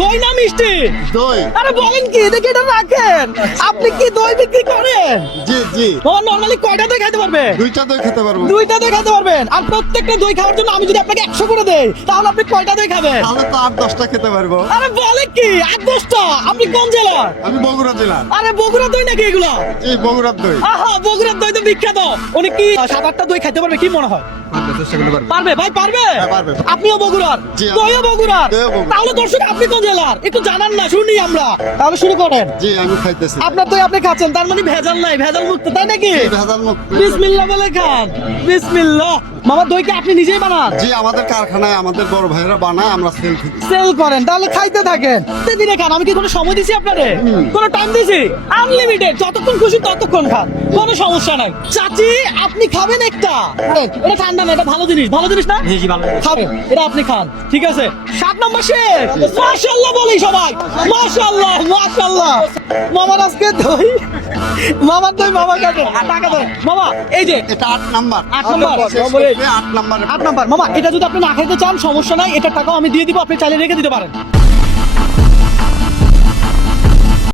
দই না মিষ্টি? দই। আরে বলেন কি, দেখে এটা রাখেন। আপনি কি দই বিক্রি করেন? জি জি। মামা নরমালি কয়টা দই খাইতে পারবে? দুইটা দই খেতে পারবো। দুইটা দই খাইতে পারবেন। আর প্রত্যেকটা দই খাওয়ার জন্য আমি যদি আপনাকে 100 করে দেই, তাহলে আপনি কয়টা দই খাবেন? তাহলে তো 8-10টা খেতে পারবো। আরে বলে কি, 8-10টা? আপনি কোন জেলার? আমি বগুড়া জেলার। আরে বগুড়া দই নাকি এগুলো? জি, বগুড়ার দই। আহা, বগুড়ার দই তো বিখ্যাত। উনি কি 7-8টা দই খাইতে পারবে কি মনে হয়? চেষ্টা করতে পারবো। পারবে ভাই, পারবে? হ্যাঁ, পারবে। আপনিও বগুড়ার? জি, দইও বগুড়ার? দইও বগুড়ার। তাহলে দর্শক আপনি কোন জেলার একটু জানান না, শুনি আমরা। তাহলে শুরু করেন। জি, আমি খাইতেছি। আপনার দই আপনি খাচ্ছেন, তার মানে ভেজাল নাই, ভেজাল মুক্ত, তাই নাকি? জি, ভেজাল মুক্ত। বিসমিল্লাহ বলে খান। বিসমিল্লাহ। মামা দই কি আপনি নিজেই বানান? জি, আমাদের কারখানায় আমাদের বড় ভাইরা বানায়, আমরা সেল করি। সেল করেন, তাহলে খাইতে থাকেন। দিনে খান। আমি কি কোনো সময় দিছি আপনারে? কোনো টাইম দিছি? আনলিমিটেড, যতক্ষণ খুশি ততক্ষণ খান, কোনো সমস্যা নাই। চাচি আপনি খাবেন একটা? এটা ঠান্ডা না, এটা ভালো জিনিস। ভালো জিনিস না? জি ভালো। খাবেন, এটা আপনি খান। ঠিক আছে, 7 নম্বর শেষ। মাশাআল্লাহ বলি সবাই, মাশাআল্লাহ মাশাআল্লাহ। মামার আজকে দই, মামার দই মামা খাবে। টাকা দেন মামা। এই যে এটা 8 নাম্বার। 8 নাম্বার। 8 নাম্বার। 8 নাম্বার। মামা এটা যদি আপনি না খাইতে চান সমস্যা নাই, এটার টাকাও আমি দিয়ে দিব, আপনি চাইলে রেখে দিতে পারেন।